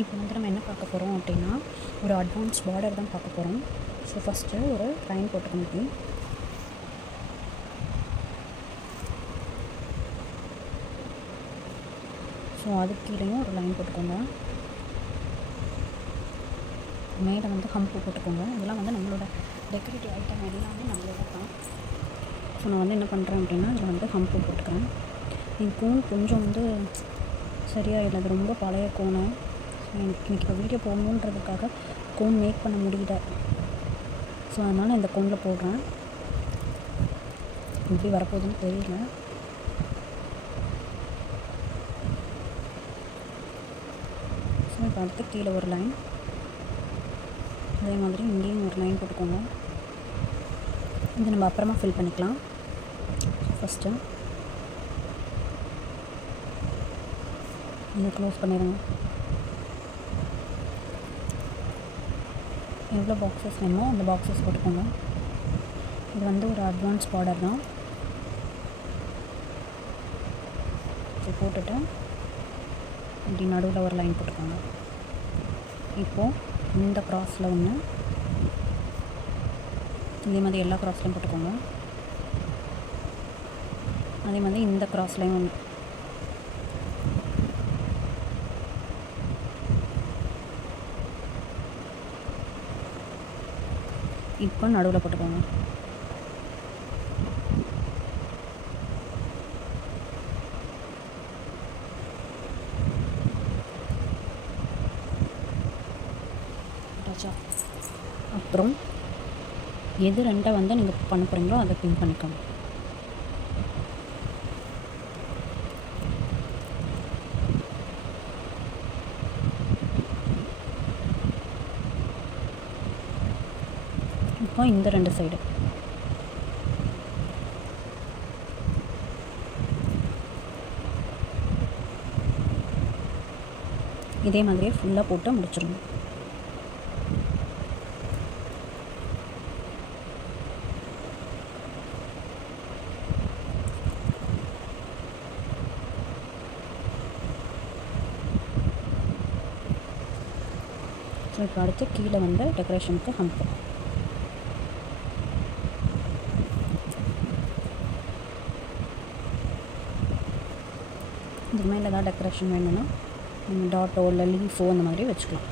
இப்போ வந்து நம்ம என்ன பார்க்க போகிறோம் அப்படின்னா, ஒரு அட்வான்ஸ் பார்டர் தான் பார்க்க போகிறோம். ஸோ ஃபஸ்ட்டு ஒரு லைன் போட்டுக்கணும் இப்படி. ஸோ அதுக்கு கீழேயும் ஒரு லைன் போட்டுக்கோங்க. மேலே வந்து ஹம்பு போட்டுக்கோங்க. இதெல்லாம் வந்து நம்மளோட டெக்கரேட்டிவ் ஐட்டம் எல்லாமே நம்மளோட தான். ஸோ நான் வந்து என்ன பண்ணுறேன் அப்படின்னா, இதில் வந்து ஹம்பு போட்டுக்கிறேன். என் கோன் கொஞ்சம் வந்து சரியாக இல்லை, அது ரொம்ப பழைய கோனை. எனக்கு இன்றைக்கி இப்போ வீடியோ போகணுன்றதுக்காக கோன் மேக் பண்ண முடியல. ஸோ அதனால் இந்த கோனில் போடுறேன். எப்படி வரப்போகுதுன்னு தெரியல. ஸோ இப்போ அடுத்து கீழே ஒரு லைன், அதே மாதிரி இங்கேயும் ஒரு லைன் போட்டுக்கோங்க. இது நம்ம அப்புறமா ஃபில் பண்ணிக்கலாம். ஃபஸ்ட்டு இதை க்ளோஸ் பண்ணிடுங்க. எவ்வளோ பாக்ஸஸ் வேணுமோ அந்த பாக்ஸஸ் போட்டுக்கோங்க. இது வந்து ஒரு அட்வான்ஸ் பார்டர் தான். இது போட்டுட்டு இப்படி நடுவில் ஒரு லைன் போட்டுக்கோங்க. இப்போது இந்த க்ராஸில் ஒன்று, இதே மாதிரி எல்லா க்ராஸ்லையும் போட்டுக்கோங்க. அதே மாதிரி இந்த க்ராஸ்லையும் ஒன்று. இப்போ நடுவில் போட்டுக்கோங்க. அப்புறம் எது ரெண்டாக வந்து நீங்கள் பண்ண போகிறீங்களோ அதை பின் பண்ணிக்கோங்க. இப்போ இந்த ரெண்டு சைடு இதே மாதிரியே ஃபுல்லாக போட்டு முடிச்சிருங்க. ஸோ இப்போ அடுத்து கீழே வந்து டெக்கரேஷனுக்கு ஹம்பு. இதுக்கு மேலே ஏதாவது டெக்கரேஷன் வேணும்னா நீங்கள் டாட்டோ இல்லை லீஃபோ அந்த மாதிரி வச்சுக்கலாம்.